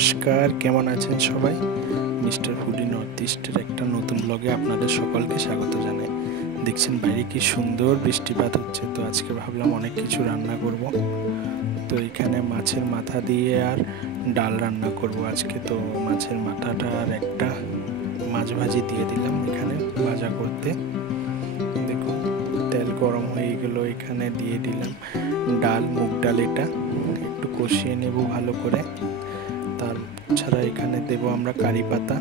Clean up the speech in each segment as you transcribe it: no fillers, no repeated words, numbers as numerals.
নমস্কার, কেমন আছেন সবাই? মিস্টার ফুডি নর্থ ইস্টের একটা নতুন ব্লগে আপনাদের সকলকে স্বাগত জানাই। দেখছেন বাইরে কি সুন্দর বৃষ্টিপাত হচ্ছে। তো আজকে ভাবলাম অনেক কিছু রান্না করব। তো এখানে মাছের মাথা দিয়ে আর ডাল রান্না করব আজকে। তো মাছের মাথাটা আর একটা মাছ ভাজি দিয়ে দিলাম এখানে ভাজা করতে। দেখুন তেল গরম হয়ে গেল, এখানে দিয়ে দিলাম ডাল, মুগ ডাল। এটা একটু কষিয়ে নেব ভালো করে। তাছাড়া এখানে দেব আমরা কারি পাতা,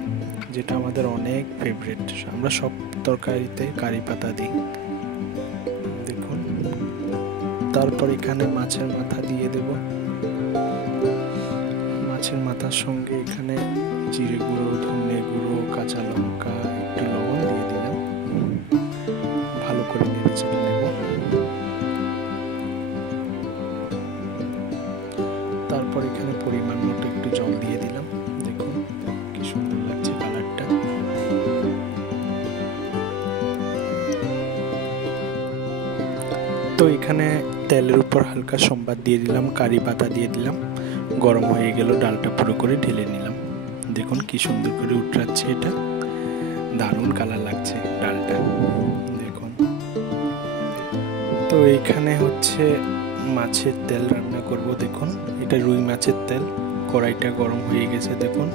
যেটা আমাদের অনেক ফেভারিট। আমরা সব তরকারিতে কারি পাতা দিই। দেখুন, তারপর এখানে মাছের মাথা দিয়ে দেব। মাছের মাথার সঙ্গে এখানে জিরে গুঁড়ো, ধনে গুঁড়ো, কাঁচা লঙ্কা, একটু লবণ দিয়ে দিলাম। ভালো করে নেড়ে চেড়ে নেব। তারপর এখানে পরিমাণ মতো একটু জল দিয়ে দিলাম। দেখুন কি সুন্দর লাগছে কালারটা। তো এখানে তেলের উপর হালকা সম্বাদ দিয়ে দিলাম, কারি পাতা দিয়ে দিলাম। গরম হয়ে গেল, ডালটা পুরো করে ঢেলে নিলাম। দেখুন কি সুন্দর করে উঠরাচ্ছে, এটা দারুণ কালার লাগছে ডালটা। দেখুন, তো এখানে হচ্ছে মাছের তেল রান্না করব। দেখুন এটা রুই মাছের তেল। কড়াইটা গরম হয়ে গেছে। দেখুন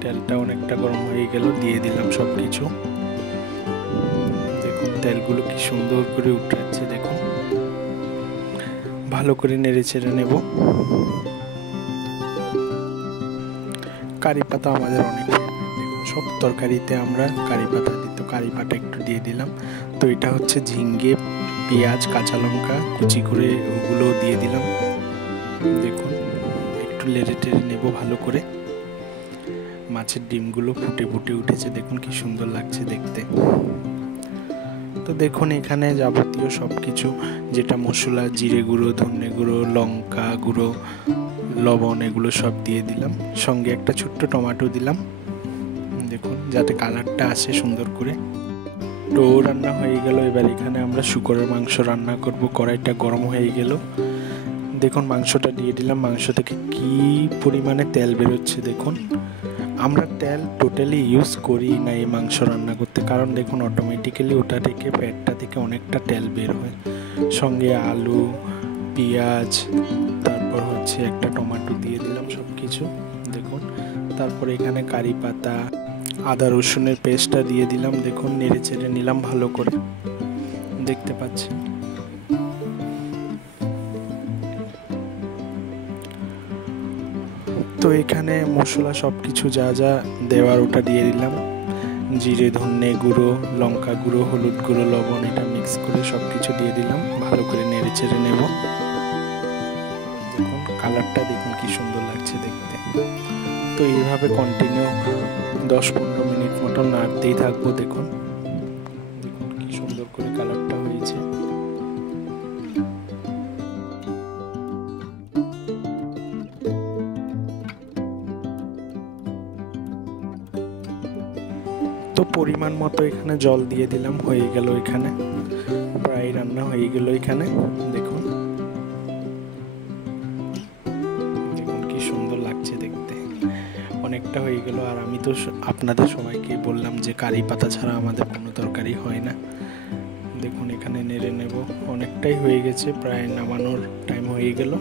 তেলটা অনেকটা গরম হয়ে গেল, দিয়ে দিলাম সব কিছু। দেখুন তেলগুলো কি সুন্দর করে উঠছে। দেখুন ভালো করে নেড়ে চেড়ে নেব। কারি পাতা আমাদের অনেক, দেখুন সব তরকারিতে আমরা কারি পাতা দিই। তো কারি পাতা একটু দিয়ে দিলাম। তো এটা হচ্ছে ঝিঙ্গে, পেঁয়াজ, কাঁচা লঙ্কা কুচি করে ওগুলো দিয়ে দিলাম। দেখুন একটু নেড়ে টেড়ে নেব ভালো করে। মাছের ডিমগুলো ফুটে ফুটে উঠেছে। দেখুন কি সুন্দর লাগছে দেখতে। তো দেখুন এখানে যাবতীয় সব কিছু, যেটা মশলা, জিরে গুঁড়ো, ধনে গুঁড়ো, লঙ্কা গুঁড়ো, লবণ, এগুলো সব দিয়ে দিলাম। সঙ্গে একটা ছোট্ট টমেটো দিলাম। দেখুন যাতে কালারটা আসে সুন্দর করে। তো রান্না হয়ে গেল। এবার এখানে আমরা শুকরের মাংস রান্না করব। কড়াইটা গরম হয়ে গেল। দেখুন মাংসটা দিয়ে দিলাম। মাংস থেকে কি পরিমাণে তেল বেরোচ্ছে। দেখুন আমরা তেল টোটালি ইউজ করি না এই মাংস রান্না করতে, কারণ দেখুন অটোমেটিক্যালি ওটা থেকে, পেটটা থেকে অনেকটা তেল বের হয়। সঙ্গে আলু, পেঁয়াজ, তারপর হচ্ছে একটা টমেটো দিয়ে দিলাম সব কিছু। দেখুন তারপর এখানে কারি পাতা, আদা রসুনের পেস্টটা দিয়ে দিলাম। দেখুন নেড়ে চেড়ে নিলাম ভালো করে, দেখতে পাচ্ছেন। তো এখানে মশলা সব কিছু যা যা দেওয়ার ওটা দিয়ে দিলাম। জিরে, ধনে গুঁড়ো, লঙ্কা গুঁড়ো, হলুদ গুঁড়ো, লবণ, এটা মিক্স করে সব কিছু দিয়ে দিলাম। ভালো করে নেড়ে চেড়ে নেব। দেখুন কালারটা দেখুন কি সুন্দর লাগছে দেখতে। তো এইভাবে কন্টিনিউ 10-15 মিনিট মতো নাড়তেই থাকবো। দেখুন দেখুন কি সুন্দর করে কালারটা হয়েছে। তো পরিমাণ মতো এখানে জল দিয়ে দিলাম। হয়ে গেল, এখানে প্রায় রান্না হয়ে গেল। এখানে দেখুন দেখুন কি সুন্দর লাগছে দেখতে। অনেকটা হয়ে গেল। আর আমি তো আপনাদের সবাইকে বললাম যে কারি পাতা ছাড়া আমাদের কোনো তরকারি হয় না। দেখুন এখানে নেড়ে নেব। অনেকটাই হয়ে গেছে, প্রায় নামানোর টাইম হয়ে গেল।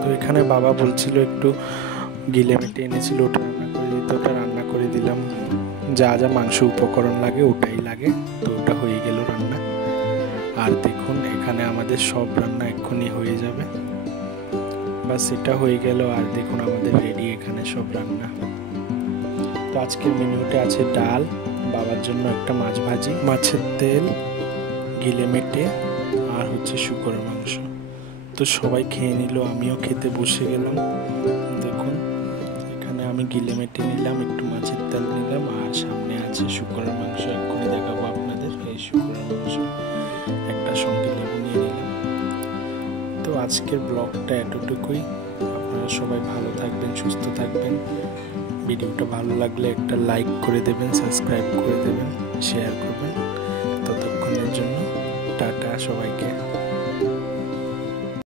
তো এখানে বাবা বলছিল একটু গিলে মেটে এনেছিল, ওটা রান্না করে দিতে। ওটা রান্না করে দিলাম। যা যা মাংস উপকরণ লাগে ওটাই লাগে। তো ওটা হয়ে গেল রান্না। আর দেখুন এখানে আমাদের সব রান্না এক্ষুনি হয়ে যাবে। বাস এটা হয়ে গেল। আর দেখুন আমাদের রেডি এখানে সব রান্না। তো আজকের মেনুতে আছে ডাল, বাবার জন্য একটা মাছ ভাজি, মাছের তেল, গিলে মেটে, আর হচ্ছে শুকরের মাংস। তো সবাই খেয়ে নিল, আমিও খেতে বসে গেলাম। দেখুন এখানে আমি গিলে মেটে নিলাম, একটু মাছের তেল নিলাম, আর সামনে আছে শুকরের মাংস। এক্ষুনি দেখাবো আপনাদের এই শুকরের মাংস। একটা সঙ্গে লেবু নিয়ে নিলাম। তো আজকের ব্লগটা এতটুকুই। আপনারা সবাই ভালো থাকবেন, সুস্থ থাকবেন। ভিডিওটা ভালো লাগলে একটা লাইক করে দেবেন, সাবস্ক্রাইব করে দেবেন, শেয়ার করবেন। ততক্ষণের জন্য টাটা সবাইকে।